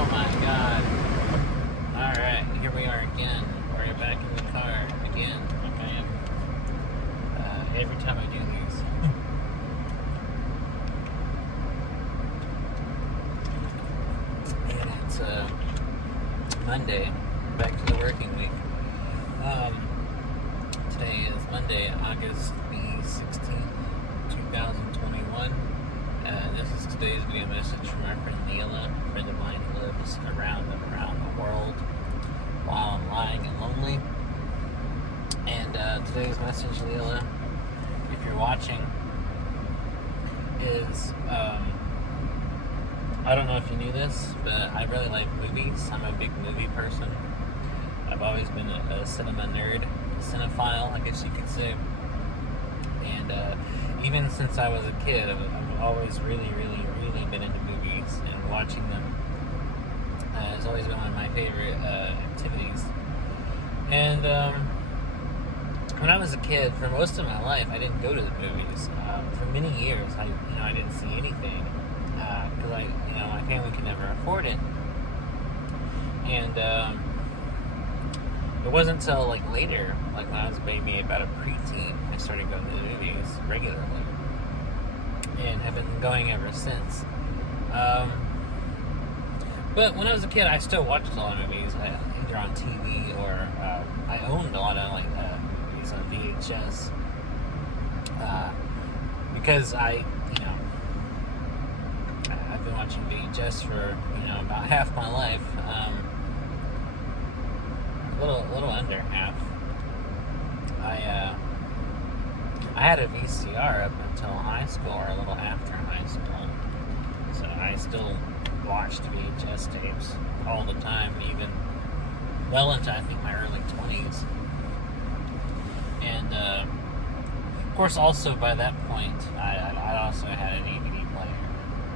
Oh my god. Alright, here we are again. We're back in the car again, like I am every time I do these. And it's Monday, back to the working week. Today is Monday, August the 16th, 2021. This is today's video message from our friend Lilla, a friend of mine who lives around the world while I'm lying and lonely. And today's message, Lilla, if you're watching, is I don't know if you knew this, but I really like movies. I'm a big movie person. I've always been a cinema nerd, a cinephile, I guess you could say. And even since I was a kid, I've always really been into movies, and watching them has always been one of my favorite activities. And when I was a kid, for most of my life, I didn't go to the movies. For many years, I didn't see anything because my family could never afford it. And it wasn't until later, when I was maybe about a preteen, I started going to the movies regularly, and have been going ever since. But when I was a kid, I still watched a lot of movies, either on TV or I owned a lot of movies on VHS, because I've been watching VHS for about half my life, a little under half. I had a VCR up until high school, or a little after high school, so I still watched VHS tapes all the time, even well into I think my early 20s. And of course, also by that point, I also had a DVD player.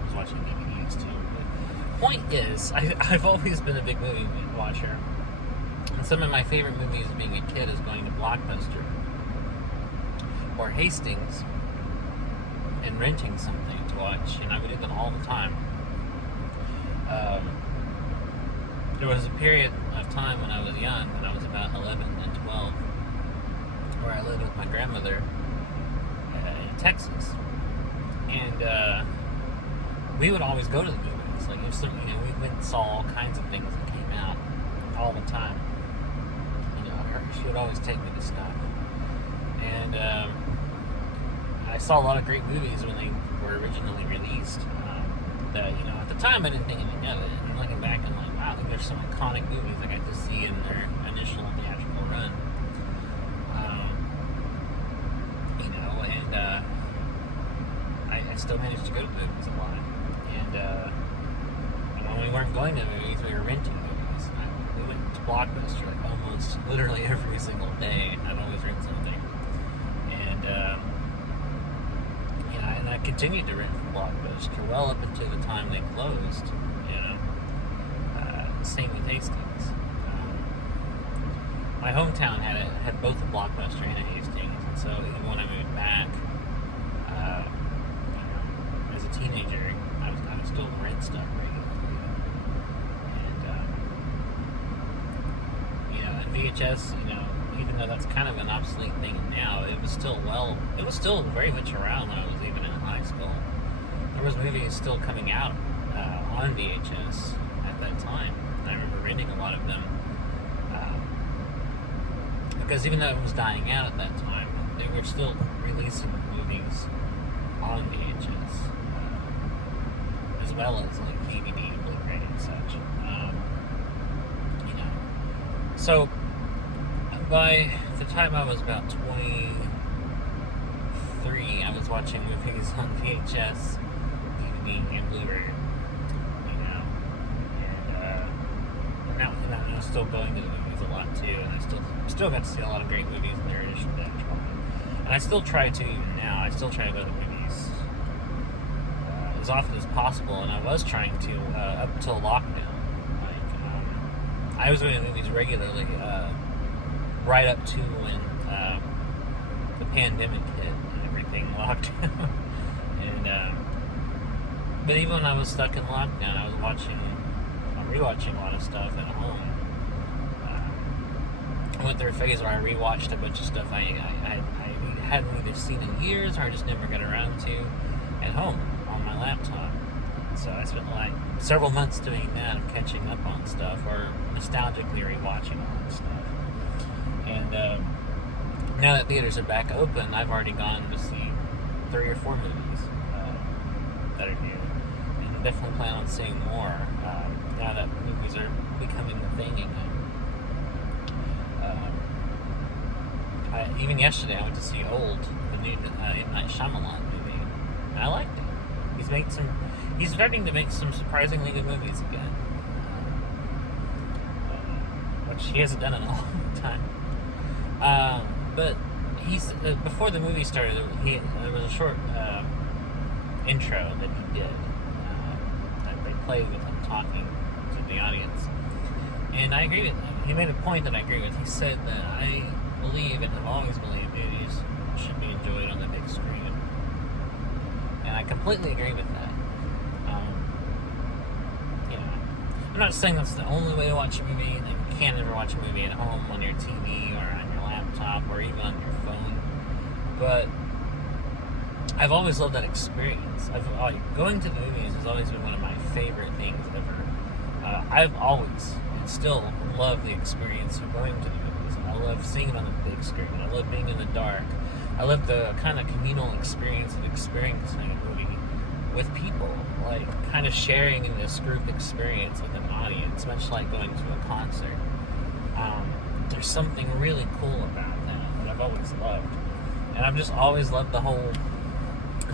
I was watching DVDs too. But the point is, I've always been a big movie watcher. And some of my favorite movies being a kid is going to Blockbuster or Hastings and renting something to watch, and I would do them all the time. There was a period of time when I was young, when I was about 11 and 12, where I lived with my grandmother in Texas, and we would always go to the movies. If we went and saw all kinds of things that came out all the time. She would always take me to stuff, and I saw a lot of great movies when they were originally released. That at the time I didn't think anything of it, and looking back, I'm like, wow, there's some iconic movies I got to see in their initial theatrical run. And I still managed to go to the movies a lot, and when we weren't going to the movies, we were renting movies. We went to Blockbuster almost literally every single day. I'd always rent something, and and I continued to rent from Blockbuster well up until the time they closed. Same with Hastings. My hometown had both a Blockbuster and a Hastings, and so even when I moved back, as a teenager, I would still rent stuff regularly. And VHS, even though that's kind of an obsolete thing now, it was still very much around when I was even in high school. There was movies still coming out on VHS at that time. I remember renting a lot of them, because even though it was dying out at that time, they were still releasing movies on VHS, as well as DVD, Blu-ray, and such. So by the time I was about 23, I was watching movies on VHS, DVD, and Blu-ray. And I'm still going to the movies a lot too, and I still got to see a lot of great movies in their initial theatrical. And I still try to, even now, I still try to go to the movies as often as possible, and I was trying to up until lockdown. I was going to the movies regularly right up to when the pandemic hit and everything locked down. And but even when I was stuck in lockdown, I was watching rewatching a lot of stuff at home. I went through a phase where I rewatched a bunch of stuff I hadn't either seen in years or I just never got around to at home on my laptop. So I spent like several months doing that, of catching up on stuff or nostalgically rewatching all that stuff. And now that theaters are back open, I've already gone to see 3 or 4 movies that are new. And I definitely plan on seeing more now that movies are becoming the thing again. Even yesterday, I went to see Old, the new M. Night Shyamalan movie, and I liked it. He's starting to make some surprisingly good movies again, which he hasn't done in a long time. But before the movie started, there was a short intro that he did that they played with him talking to the audience, and I agree with him. He made a point that I agree with. He said that I believe and have always believed movies should be enjoyed on the big screen, and I completely agree with that. I'm not saying that's the only way to watch a movie. Like, you can't ever watch a movie at home on your TV or on your laptop or even on your phone. But I've always loved that experience. Going to the movies has always been one of my favorite things ever. I've always and still love the experience of going to the movies. I love seeing it on the big screen. I love being in the dark. I love the kind of communal experience of experiencing a movie with people, like kind of sharing in this group experience with an audience, much like going to a concert. There's something really cool about that I've always loved, and I've just always loved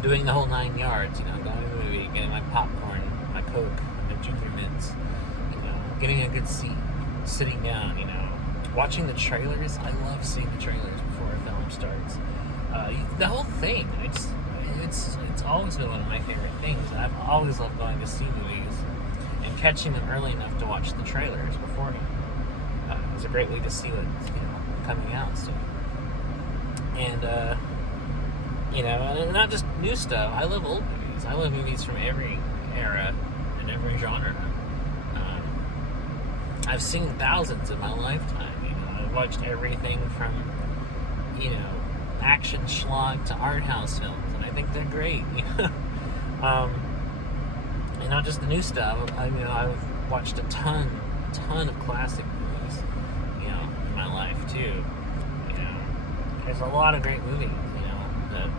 doing the whole 9 yards. Going to the movie, getting my popcorn, my Coke, my Junior Mints, getting a good seat, sitting down, watching the trailers. I love seeing the trailers before a film starts. The whole thing, it's always been one of my favorite things. I've always loved going to see movies and catching them early enough to watch the trailers beforehand. It's a great way to see what's coming out soon. And and not just new stuff. I love old movies. I love movies from every era and every genre. I've seen thousands in my lifetime. I've watched everything from action schlock to art house films, and I think they're great. And not just the new stuff. I've watched a ton of classic movies, in my life too. There's a lot of great movies, that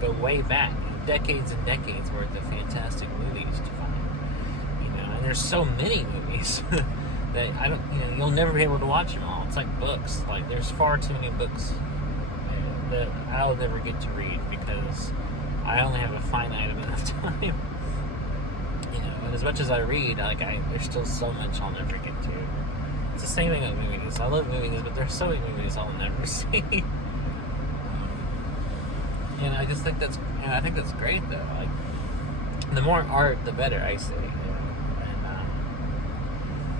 go way back, decades and decades worth of fantastic movies to find. And there's so many movies that you'll never be able to watch them all. It's like books. Like, there's far too many books that I'll never get to read because I only have a finite amount of time. And as much as I read, there's still so much I'll never get to. It's the same thing with movies. I love movies, but there's so many movies I'll never see. And I just think that's great though. Like, the more art, the better, I say. And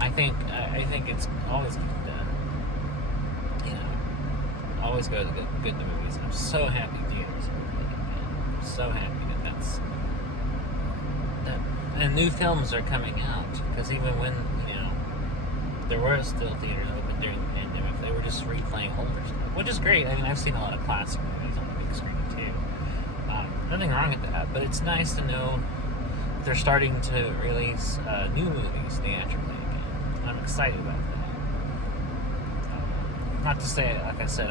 I think it's always good to always go to good movies. I'm so happy theaters are open again. I'm so happy that and new films are coming out, because even when there were still theaters open during the pandemic, they were just replaying older stuff, which is great. I've seen a lot of classic movies on the big screen too. Nothing wrong with that, but it's nice to know they're starting to release new movies theatrically again. I'm excited about that. Not to say, like I said,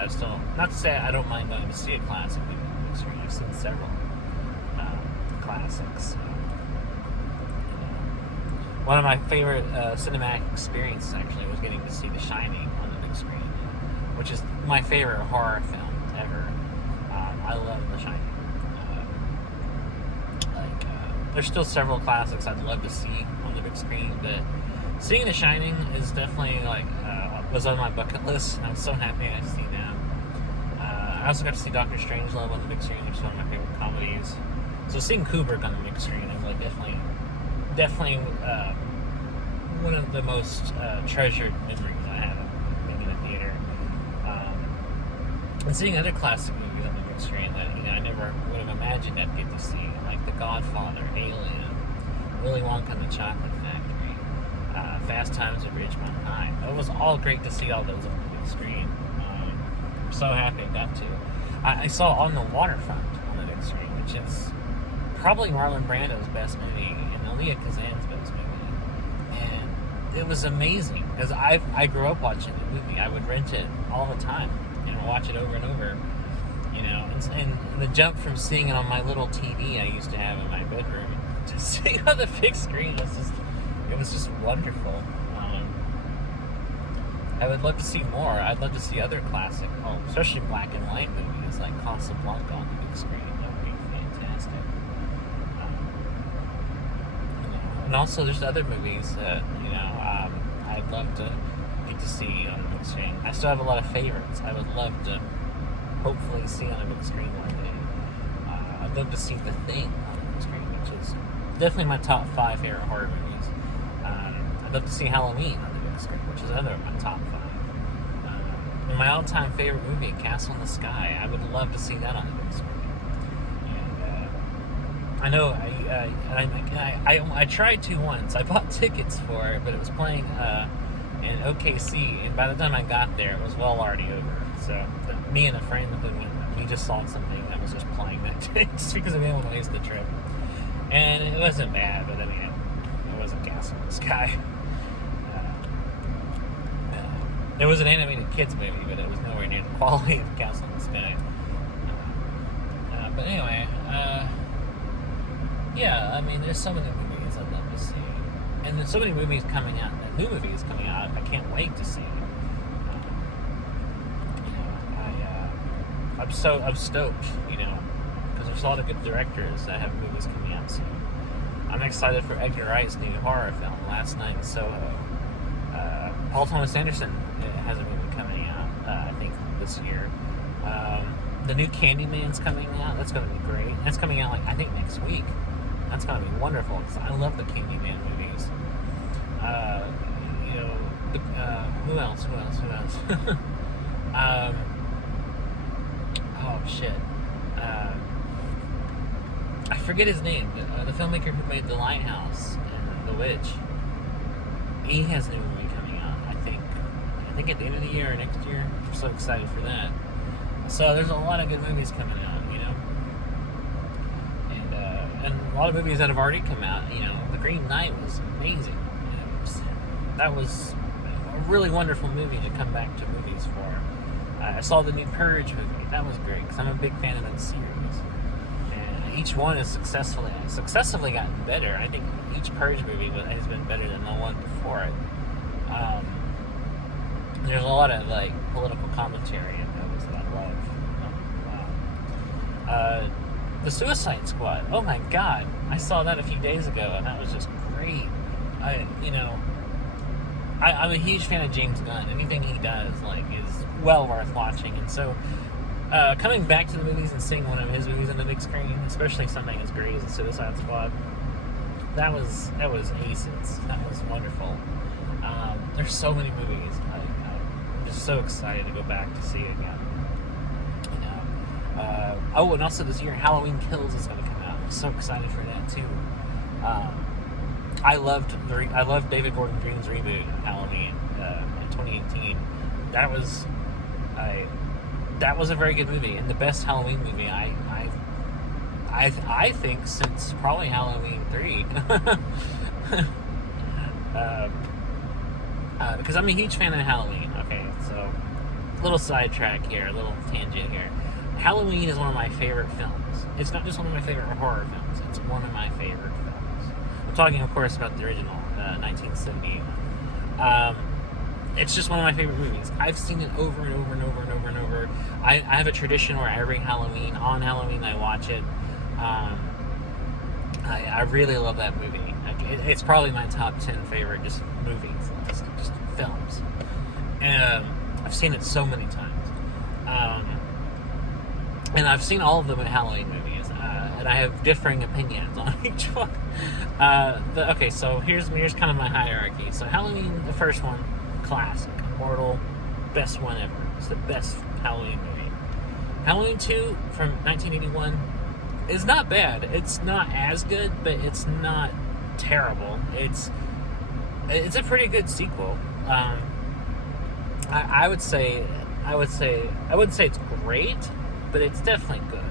not to say I don't mind going to see a classic movie on the big screen. I've seen several classics. One of my favorite cinematic experiences actually was getting to see The Shining on the big screen, which is my favorite horror film ever. I love The Shining. There's still several classics I'd love to see on the big screen, but seeing The Shining is definitely was on my bucket list, and I'm so happy I see that. I also got to see Doctor Strangelove on the big screen, which is one of my favorite comedies. So seeing Kubrick on the big screen is definitely one of the most treasured memories I have of being in a theater. And seeing other classic movies on the big screen that I never would have imagined I'd get to see, like The Godfather, Alien, Willy Wonka and the Chocolate Factory. Fast Times at Ridgemont High. It was all great to see all those on the big screen. I'm so happy I got to. I saw On the Waterfront on the big screen, which is probably Marlon Brando's best movie and Aaliyah Kazan's best movie. And it was amazing because I grew up watching the movie. I would rent it all the time and watch it over and over. You know, and the jump from seeing it on my little TV I used to have in my bedroom to seeing it on the big screen was just wonderful. I would love to see more. I'd love to see other classic, especially black and white movies like Casablanca on the big screen. That would be fantastic. And also there's other movies that I'd love to get to see on the big screen. I still have a lot of favorites. I would love to hopefully see on a big screen one day. I'd love to see The Thing on the big screen, which is definitely my top 5 favorite horror movies. I'd love to see Halloween on the big screen, which is another of my top 5. And my all-time favorite movie, Castle in the Sky, I would love to see that on the big screen. And I know I tried to once. I bought tickets for it, but it was playing in OKC, and by the time I got there, it was well already over. So me and a friend who went, we just saw something that was just playing that day, just because we didn't want to waste the trip. And it wasn't bad, but I mean, it wasn't Castle in the Sky. It was an animated kids movie, but it was nowhere near the quality of Castle in the Sky. But anyway, yeah, I mean, there's so many movies I'd love to see, and there's so many movies coming out. New movies coming out. I can't wait to see. I'm stoked, because there's a lot of good directors that have movies coming out soon. I'm excited for Edgar Wright's new horror film, Last Night in Soho. Paul Thomas Anderson has a movie coming out, I think, this year. The new Candyman's coming out. That's going to be great. That's coming out, I think, next week. That's going to be wonderful, because I love the Candyman movies. Who else? Oh, shit. I forget his name. The filmmaker who made The Lighthouse and The Witch. He has a new movie coming out, I think at the end of the year or next year. I'm so excited for that. So there's a lot of good movies coming out, and a lot of movies that have already come out. The Green Knight was amazing. That was a really wonderful movie to come back to movies for. I saw the new Purge movie. That was great, because I'm a big fan of that series. And each one has successively gotten better. I think each Purge movie has been better than the one before it. There's a lot of political commentary in those that I love. The Suicide Squad. Oh my God! I saw that a few days ago, and that was just great. I'm a huge fan of James Gunn. Anything he does is well worth watching. And so, coming back to the movies and seeing one of his movies on the big screen, especially something as great as the Suicide Squad, that was aces. That was wonderful. There's so many movies. I'm just so excited to go back to see it again. And also this year, Halloween Kills is going to come out. I'm so excited for that too. I loved David Gordon Green's reboot of Halloween in 2018. That was a very good movie, and the best Halloween movie I think since probably Halloween 3. Because I'm a huge fan of Halloween. Okay, so little sidetrack here, a little tangent here. Halloween is one of my favorite films. It's not just one of my favorite horror films. It's one of my favorite films. I'm talking, of course, about the original, 1978. It's just one of my favorite movies. I've seen it over and over and over and over and over. I have a tradition where every Halloween, on Halloween, I watch it. I really love that movie. It's probably my top 10 favorite just movies, just films. And I've seen it so many times. And I've seen all of them Halloween movies, and I have differing opinions on each one. Okay, so here's kind of my hierarchy. So Halloween, the first one, classic, immortal, best one ever. It's the best Halloween movie. Halloween 2 from 1981 is not bad. It's not as good, but it's not terrible. It's a pretty good sequel. I would say, I wouldn't say it's great, but it's definitely good.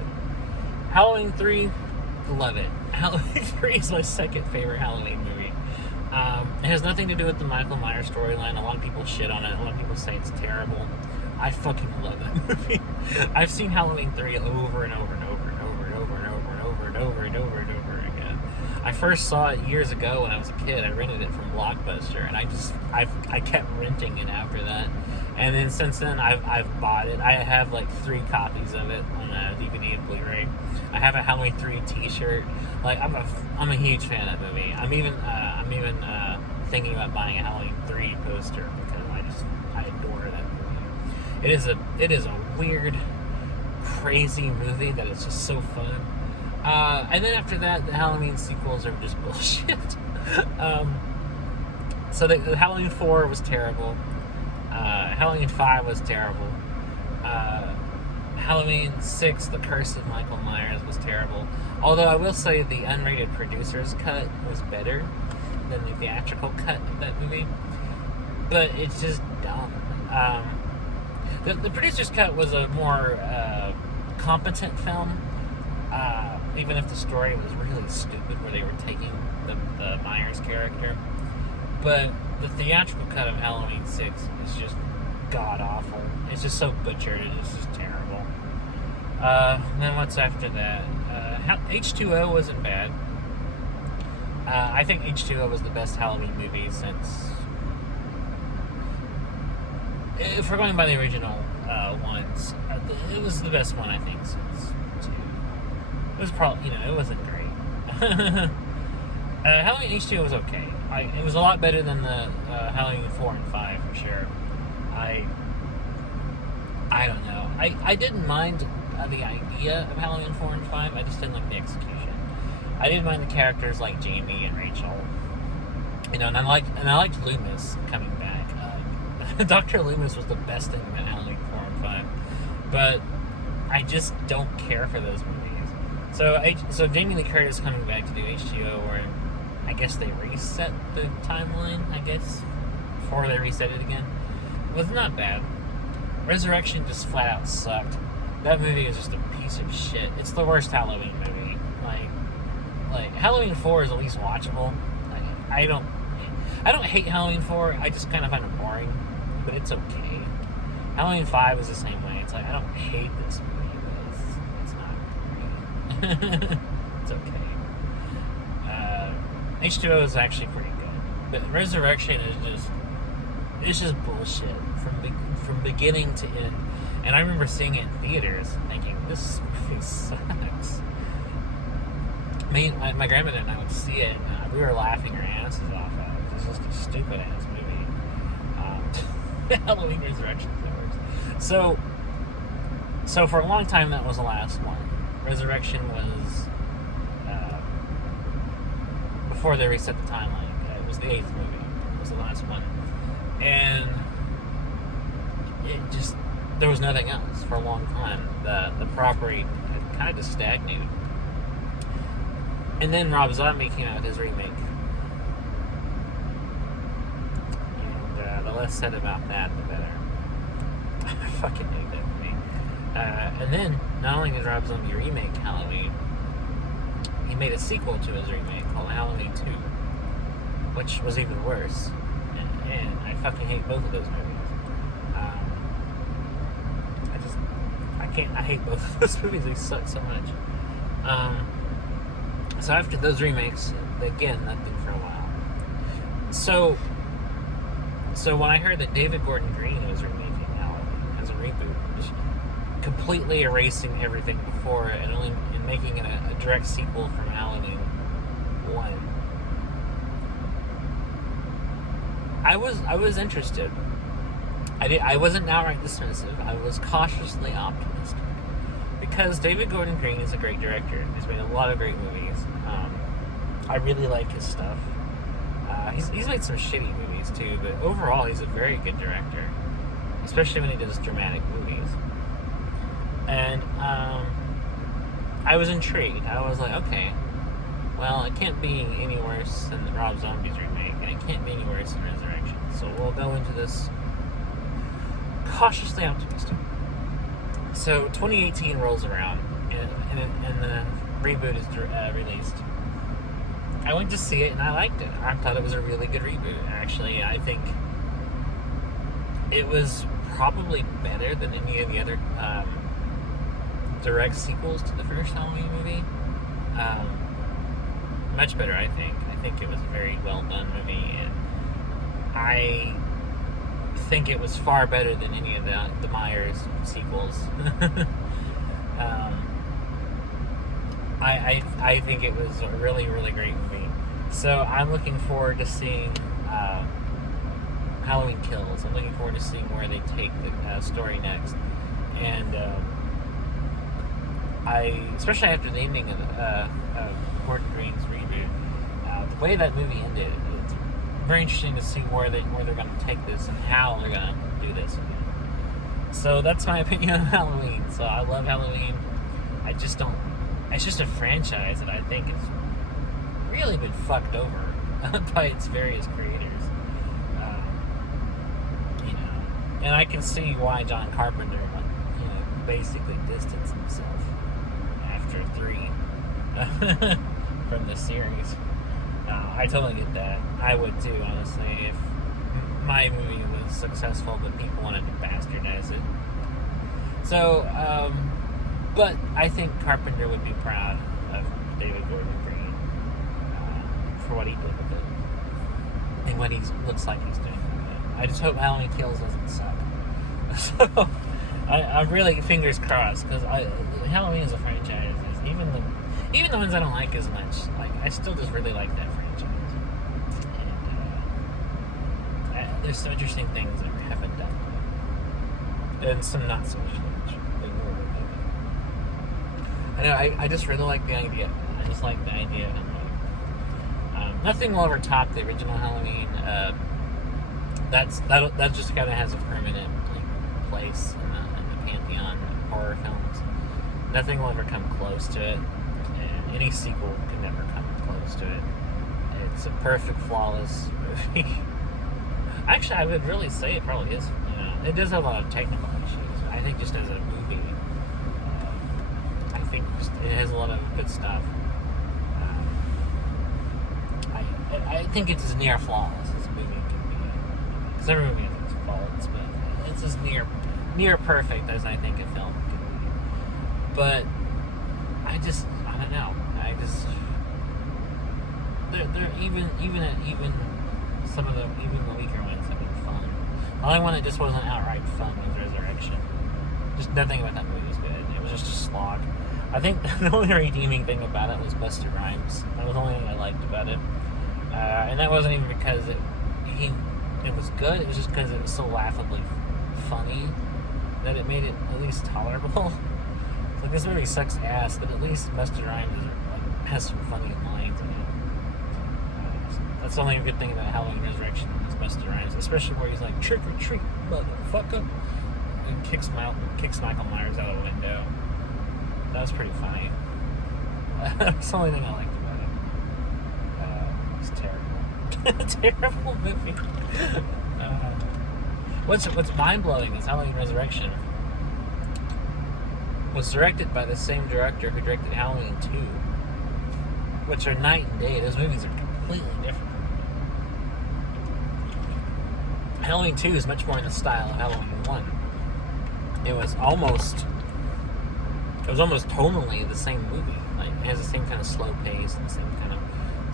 Halloween 3, love it. Halloween 3 is my second favorite Halloween movie. It has nothing to do with the Michael Myers storyline. A lot of people shit on it. A lot of people say it's terrible. I fucking love that movie. I've seen Halloween 3 over and over and over and over and over and over and over and over and over and over again. I first saw it years ago when I was a kid. I rented it from Blockbuster, and I kept renting it after that. And then since then, I've bought it. I have like 3 copies of it on DVD and Blu-ray. I have a Halloween 3 T-shirt. Like I'm a huge fan of that movie. I'm even thinking about buying a Halloween 3 poster because I adore that movie. It is a weird, crazy movie that is just so fun. And then after that, the Halloween sequels are just bullshit. So the Halloween 4 was terrible. Halloween 5 was terrible. Halloween 6, The Curse of Michael Myers, was terrible. Although I will say the unrated producer's cut was better than the theatrical cut of that movie. But it's just dumb. The producer's cut was a more competent film, even if the story was really stupid where they were taking the Myers character. But the theatrical cut of Halloween 6 is just god-awful. It's just so butchered. It's just terrible. Then what's after that? H2O wasn't bad. I think H2O was the best Halloween movie since... If we're going by the original ones, it was the best one, I think, since 2. It was probably, it wasn't great. Halloween H2O was okay. It was a lot better than the Halloween 4 and 5, for sure. I don't know. I didn't mind the idea of Halloween 4 and 5. I just didn't like the execution. I didn't mind the characters like Jamie and Rachel. And I liked Loomis coming back. Dr. Loomis was the best thing about Halloween 4 and 5. But I just don't care for those movies. So Jamie Lee Curtis coming back to do H2O, where I guess they reset the timeline, before they reset it again. It was not bad. Resurrection just flat out sucked. That movie is just a piece of shit. It's the worst Halloween movie. Like Halloween 4 is at least watchable. I don't hate Halloween 4. I just kind of find it boring, but it's okay. Halloween 5 is the same way. It's like I don't hate this movie, but it's not great. It's okay. H2O is actually pretty good, but Resurrection is just bullshit from beginning to end. And I remember seeing it in theaters, thinking this movie sucks. My grandmother and I would see it, and we were laughing our asses off at it. It was just a stupid ass movie. Halloween Resurrection is the worst. So for a long time that was the last one. Resurrection was before they reset the timeline. It was the 8th movie. It was the last one. And there was nothing else for a long time. The property had kind of just stagnated. And then Rob Zombie came out with his remake. And the less said about that, the better. I fucking hate that movie. And then, not only did Rob Zombie remake Halloween, he made a sequel to his remake called Halloween 2, which was even worse. And I fucking hate both of those movies. I hate both of those movies. They suck so much. So after those remakes, again, nothing for a while. So when I heard that David Gordon Green was remaking Halloween as a reboot, just completely erasing everything before it and making it a direct sequel from Halloween 1, I was interested. I wasn't outright dismissive. I was cautiously optimistic. Because David Gordon Green is a great director. He's made a lot of great movies. I really like his stuff. He's made some shitty movies too, but overall he's a very good director. Especially when he does dramatic movies. And I was intrigued. I was like, okay, well, it can't be any worse than Rob Zombie's remake, and it can't be any worse So we'll go into this cautiously optimistic. So 2018 rolls around, and the reboot is released. I went to see it, and I liked it. I thought it was a really good reboot. Actually, I think it was probably better than any of the other direct sequels to the first Halloween movie. Much better, I think. I think it was a very well done movie, and I think it was far better than any of the Myers sequels. I think it was a really, really great movie. So I'm looking forward to seeing Halloween Kills. I'm looking forward to seeing where they take the story next. And especially after the ending of Gordon Green's reboot, the way that movie ended, it's very interesting to see where they're going to take this and how they're going to do this. So that's my opinion on Halloween. So I love Halloween. I just don't. It's just a franchise that I think has really been fucked over by its various creators. And I can see why John Carpenter, basically distanced himself after 3 from the series. I totally get that. I would too, honestly, if my movie was successful, but people wanted to bastardize it. So, but I think Carpenter would be proud of David Gordon Green for what he did with it and what he looks like he's doing with it. I just hope Halloween Kills doesn't suck. So I'm really fingers crossed, because Halloween is a franchise. Even the ones I don't like as much, I still just really like that franchise. And there's some interesting things that we haven't done, and some not so much. I know. I just really like the idea. I just like the idea of Halloween. Nothing will ever top the original Halloween. That just kind of has a permanent place in the pantheon of horror films. Nothing will ever come close to it, and any sequel can never come close to it. It's a perfect, flawless movie. Actually, I would really say it probably is. It does have a lot of technical issues. I think just as a movie, I think it has a lot of good stuff. I think it's as near flawless as a movie can be. Because every movie has its faults, but it's as near perfect as I think a film can be. But I don't know. They're even some of the weaker ones have been fun. The only one that just wasn't outright fun was Resurrection. Just nothing about that movie was good. It was just a slog. I think the only redeeming thing about it was Busta Rhymes. That was the only thing I liked about it. And that wasn't even because it was good. It was just because it was so laughably funny that it made it at least tolerable. It's this movie sucks ass, but at least Busta Rhymes has some funny lines in it. That's the only good thing about Halloween Resurrection is Busta Rhymes, especially where he's like, "Trick or treat, motherfucker," and kicks Michael Myers out of the window. That was pretty funny. That's the only thing I liked about it. It's terrible. Terrible movie. What's mind-blowing is Halloween Resurrection was directed by the same director who directed Halloween 2, which are night and day. Those movies are completely different. Halloween 2 is much more in the style of Halloween 1. It was almost tonally the same movie. It has the same kind of slow pace and the same kind of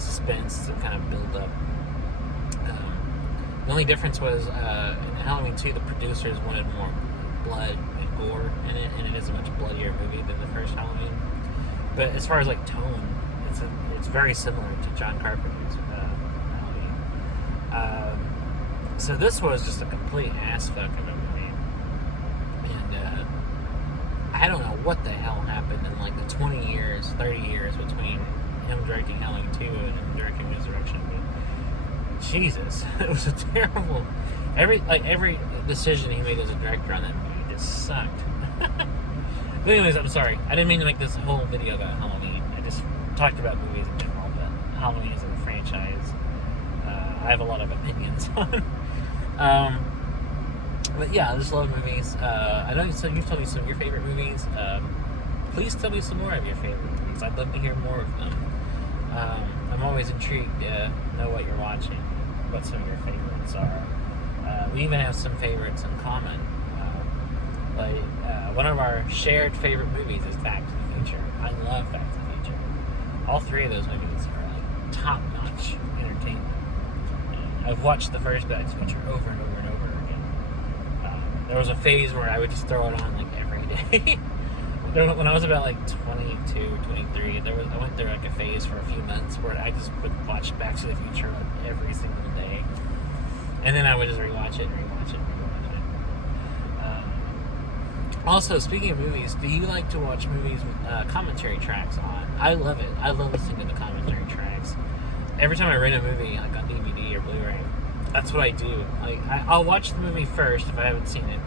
suspense and kind of build up. The only difference was in Halloween 2, the producers wanted more blood and gore in it, and it is a much bloodier movie than the first Halloween. But as far as tone, it's very similar to John Carpenter's Halloween. So this was just a complete ass fuck of a movie, and I don't know what the hell happened in the 20 years, 30 years between him directing Halloween 2 and him directing Resurrection. But Jesus, it was a terrible. Every decision he made as a director on that movie just sucked. But anyways, I'm sorry. I didn't mean to make this whole video about Halloween. I just talked about movies in general, but Halloween is a franchise I have a lot of opinions on. But yeah, I just love movies. I know you've told me some of your favorite movies. Please tell me some more of your favorite movies. I'd love to hear more of them. I'm always intrigued to know what you're watching, what some of your favorites are. We even have some favorites in common. One of our shared favorite movies is Back to the Future. I love Back to the Future. All three of those movies are like top-notch entertainment. I've watched the first Back to the Future over and over and over again. There was a phase where I would just throw it on like every day. When I was about like 22, 23, I went through like a phase for a few months where I just would watch Back to the Future like every single day. And then I would just rewatch it. Also, speaking of movies, do you like to watch movies with commentary tracks on? I love it. I love listening to the commentary tracks. Every time I rent a movie, like on DVD or Blu-ray, that's what I do. I'll watch the movie first if I haven't seen it,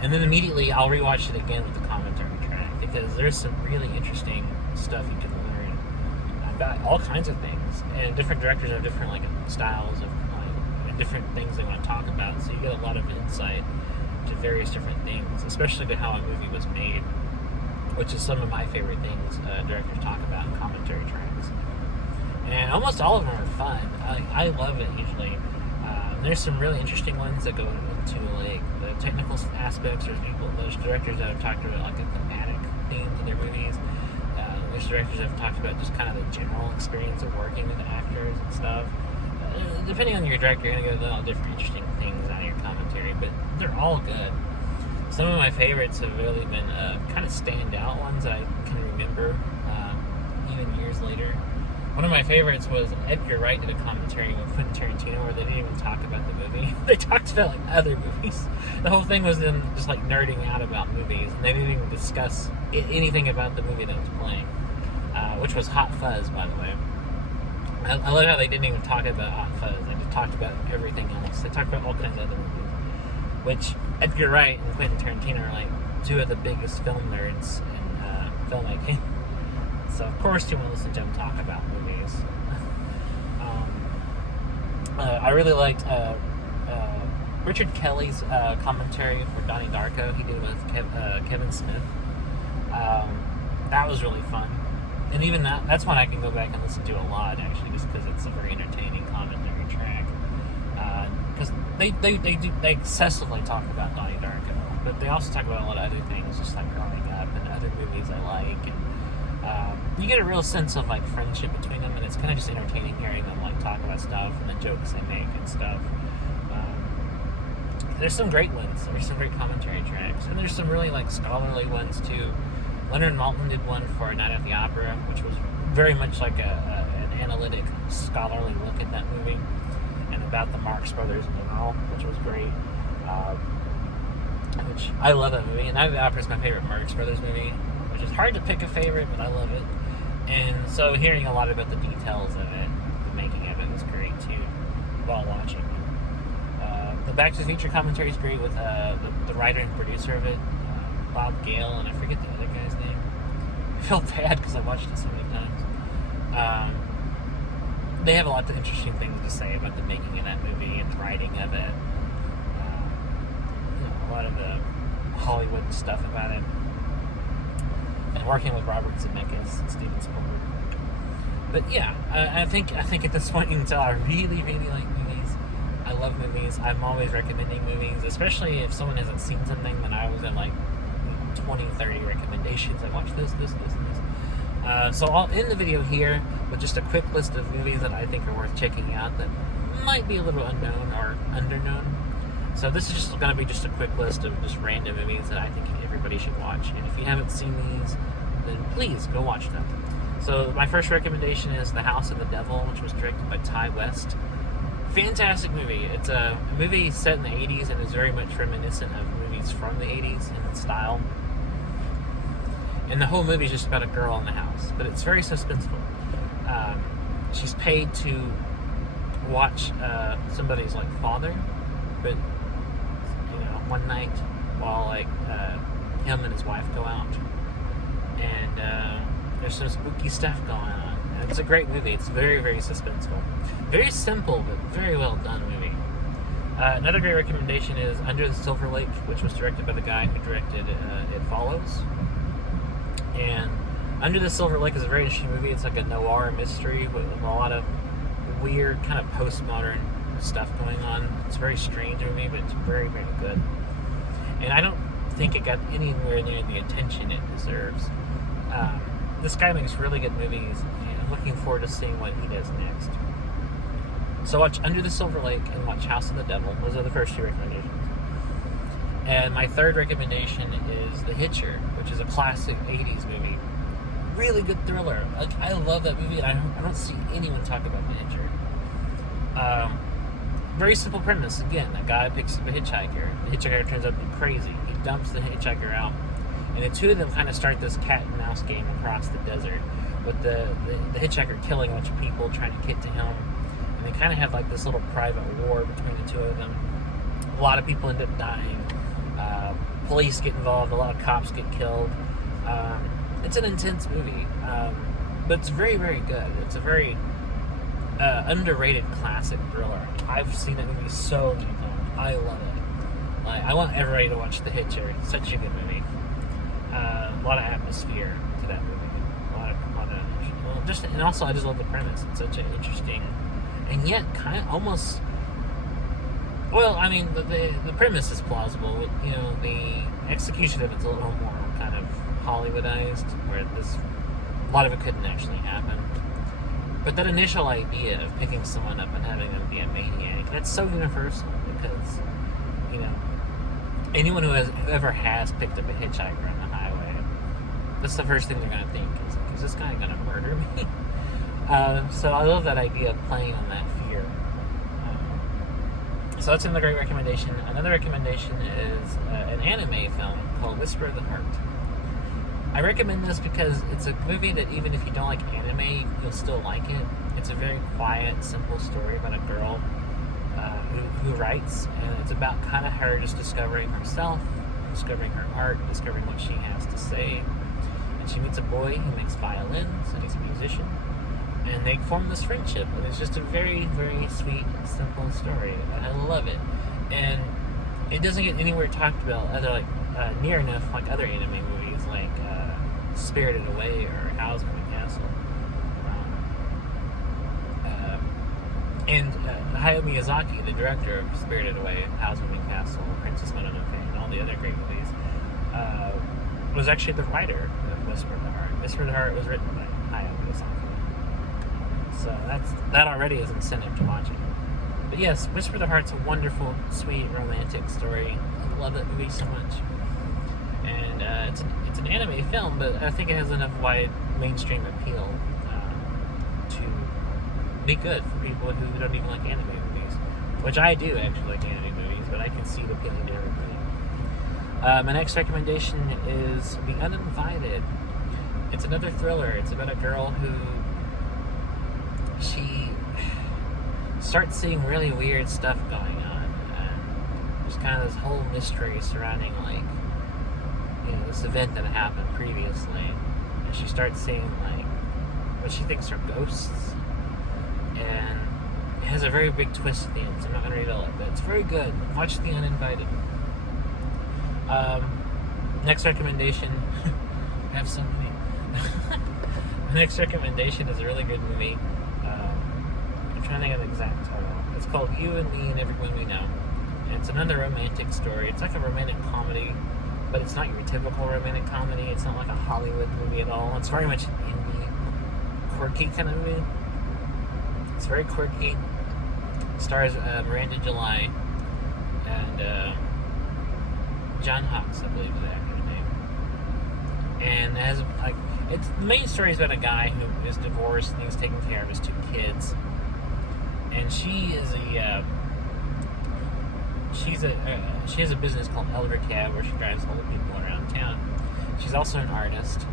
and then immediately I'll rewatch it again with the commentary track, because there's some really interesting stuff you can learn about all kinds of things, and different directors have different like styles of different things they want to talk about, so you get a lot of insight to various different things, especially to how a movie was made, which is some of my favorite things directors talk about in commentary tracks. And almost all of them are fun. I love it usually. There's some really interesting ones that go into like the technical aspects. There's directors that have talked about like the thematic themes in their movies. There's directors that have talked about just kind of the general experience of working with actors and stuff. Depending on your director, you're going to get a lot of different interesting things out of your commentary, but they're all good. Some of my favorites have really been kind of standout ones that I can remember even years later. One of my favorites was Edgar Wright did a commentary with Quentin Tarantino where they didn't even talk about the movie. They talked about like other movies. The whole thing was them just like nerding out about movies, and they didn't even discuss anything about the movie that was playing, which was Hot Fuzz, by the way. I love how they didn't even talk about Hot Fuzz. They just talked about everything else. They talked about all kinds of other movies, which Edgar Wright and Quentin Tarantino are like two of the biggest film nerds in filmmaking. So of course you want to listen to them talk about movies. I really liked Richard Kelly's commentary for Donnie Darko. He did with Kevin Smith. That was really fun. And even that's one I can go back and listen to a lot, actually, just because it's a very entertaining commentary track. Because they excessively talk about Donnie Darko, but they also talk about a lot of other things, just like growing up and other movies I like. And you get a real sense of like friendship between them, and it's kind of just entertaining hearing them like talk about stuff and the jokes they make and stuff. There's some great ones. There's some great commentary tracks, and there's some really like scholarly ones too. Leonard Maltin did one for Night at the Opera, which was very much like an analytic, scholarly look at that movie and about the Marx Brothers in general, which was great. Which I love that movie, and Night at the Opera is my favorite Marx Brothers movie, which is hard to pick a favorite, but I love it. And so hearing a lot about the details of it, the making of it, was great too while watching it. The Back to the Future commentary is great with the writer and producer of it, Bob Gale, and I forget the other guy's name. I feel bad because I watched it so many times. They have a lot of interesting things to say about the making of that movie and the writing of it. A lot of the Hollywood stuff about it, and working with Robert Zemeckis and Steven Spielberg. But yeah, I think at this point you can tell I really, really like movies. I love movies. I'm always recommending movies, especially if someone hasn't seen something. Then I always have like 20, 30 recommendations. I watch this, and this. So I'll end the video here with just a quick list of movies that I think are worth checking out that might be a little unknown or underknown. So this is just going to be just a quick list of just random movies that I think everybody should watch. And if you haven't seen these, then please go watch them. So my first recommendation is The House of the Devil, which was directed by Ty West. Fantastic movie. It's a movie set in the 80s and is very much reminiscent of movies from the 80s in its style. And the whole movie is just about a girl in the house, but it's very suspenseful. She's paid to watch somebody's like father, but one night while like him and his wife go out, and there's some spooky stuff going on. And it's a great movie. It's very, very suspenseful, very simple but very well done movie. Another great recommendation is Under the Silver Lake, which was directed by the guy who directed It Follows. And Under the Silver Lake is a very interesting movie. It's like a noir mystery with a lot of weird kind of postmodern stuff going on. It's a very strange movie, but it's very, very good. And I don't think it got anywhere near the attention it deserves. This guy makes really good movies, and I'm looking forward to seeing what he does next. So watch Under the Silver Lake and watch House of the Devil. Those are the first two recommendations. And my third recommendation is The Hitcher, which is a classic 80s movie. Really good thriller. Like, I love that movie, and I don't see anyone talk about The Hitcher. Very simple premise. Again, a guy picks up a hitchhiker. The hitchhiker turns out to be crazy. He dumps the hitchhiker out, and the two of them kind of start this cat and mouse game across the desert, with the hitchhiker killing a bunch of people trying to get to him. And they kind of have like this little private war between the two of them. A lot of people end up dying. Police get involved. A lot of cops get killed. It's an intense movie, but it's very, very good. It's a very underrated classic thriller. I've seen that movie so many times. I love it. I want everybody to watch The Hitcher. It's such a good movie. A lot of atmosphere to that movie. And also I just love the premise. It's such an interesting, and yet kind of almost. Well, I mean, the premise is plausible. You know, the execution of it's a little more kind of Hollywoodized, where a lot of it couldn't actually happen. But that initial idea of picking someone up and having them be a maniac, that's so universal, because, you know, anyone who ever has picked up a hitchhiker on the highway, that's the first thing they're going to think is this guy going to murder me? So I love that idea of playing on that fear. So that's another great recommendation. Another recommendation is an anime film called Whisper of the Heart. I recommend this because it's a movie that even if you don't like anime, you'll still like it. It's a very quiet, simple story about a girl who writes, and it's about kind of her just discovering herself, discovering her art, discovering what she has to say. And she meets a boy who makes violins, and he's a musician, and they form this friendship, and it's just a very, very sweet, simple story. I love it. And it doesn't get anywhere talked about near enough like other anime movies, like Spirited Away or Howl's Moving Castle. And Hayao Miyazaki, the director of Spirited Away, Howl's Moving Castle, Princess Mononoke, and all the other great movies, was actually the writer of Whisper of the Heart. Whisper of the Heart was written by Hayao Miyazaki. So that already is incentive to watch it. But yes, Whisper of the Heart's a wonderful, sweet, romantic story. I love that movie so much. And it's an anime film, but I think it has enough wide mainstream appeal to be good for people who don't even like anime movies. Which I do actually like anime movies, but I can see it appealing to everybody. My next recommendation is The Uninvited. It's another thriller. It's about a girl who she starts seeing really weird stuff going on. There's kind of this whole mystery surrounding this event that happened previously, and she starts seeing what she thinks are ghosts, and it has a very big twist at the end, so I'm not going to reveal it, but it's very good. Watch The Uninvited. Next recommendation I have so many. The next recommendation is a really good movie. I'm trying to think of the exact title. It's called You and Me and Everyone We Know, and it's another romantic story. It's like a romantic comedy, but it's not your typical romantic comedy. It's not like a Hollywood movie at all. It's very much an indie, quirky kind of movie. It's very quirky. It stars Miranda July and John Hawkes, I believe is the actor's name. And it has the main story is about a guy who is divorced and he's taking care of his two kids. And she has a business called Elder Cab where she drives old people around town. She's also an artist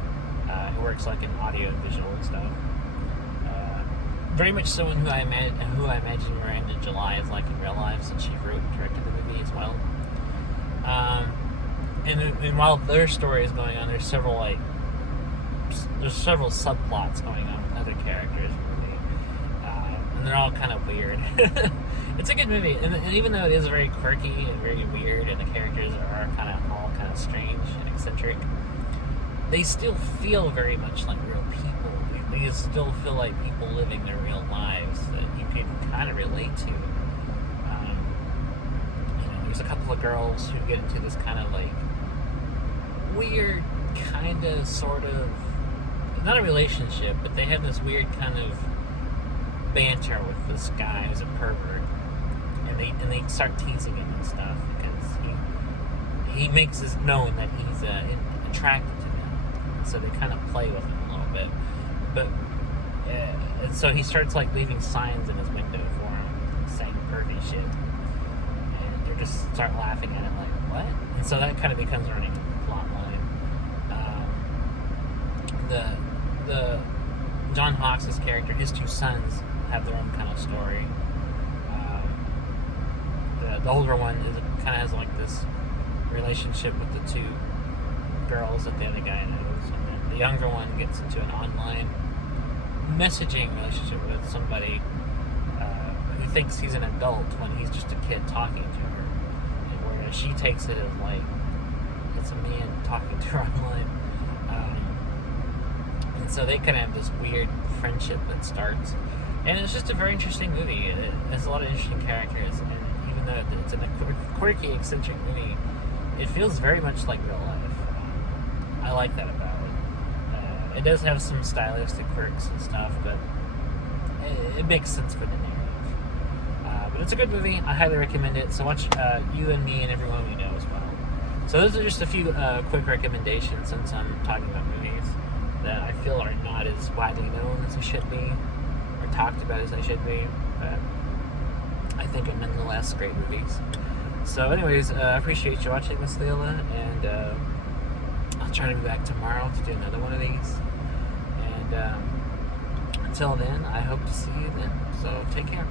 who works in audio and visual and stuff. Very much someone who I imagine Miranda July is like in real life, since she wrote and directed the movie as well. And while their story is going on, there's several subplots going on with other characters. And they're all kind of weird. It's a good movie, and even though it is very quirky and very weird, and the characters are kind of all kind of strange and eccentric, they still feel very much like real people. They still feel like people living their real lives that you can kind of relate to. There's a couple of girls who get into this kind of like weird, kind of, sort of, not a relationship, but they have this weird kind of banter with this guy who's a pervert, and they start teasing him and stuff because he makes it known that he's attracted to them, so they kind of play with him a little bit, but and so he starts like leaving signs in his window for him saying pervy shit, and they just start laughing at it like, what? And so that kind of becomes a running plot line. The John Hawkes' character, his two sons have their own kind of story. The older one kind of has like this relationship with the two girls that the other guy knows, and then the younger one gets into an online messaging relationship with somebody who thinks he's an adult when he's just a kid talking to her, and whereas she takes it as like it's a man talking to her online. And so they kind of have this weird friendship that starts, and it's just a very interesting movie. It has a lot of interesting characters, and even though it's a quirky, eccentric movie, it feels very much like real life. I like that about it. It does have some stylistic quirks and stuff, but it makes sense for the narrative. But it's a good movie. I highly recommend it. So watch You and Me and Everyone We Know as well. So those are just a few quick recommendations, since I'm talking about movies that I feel are not as widely known as they should be, or talked about as they should be, but I think are nonetheless great movies. So anyways, I appreciate you watching, Miss Lilla, and I'll try to be back tomorrow to do another one of these. And until then, I hope to see you then. So take care.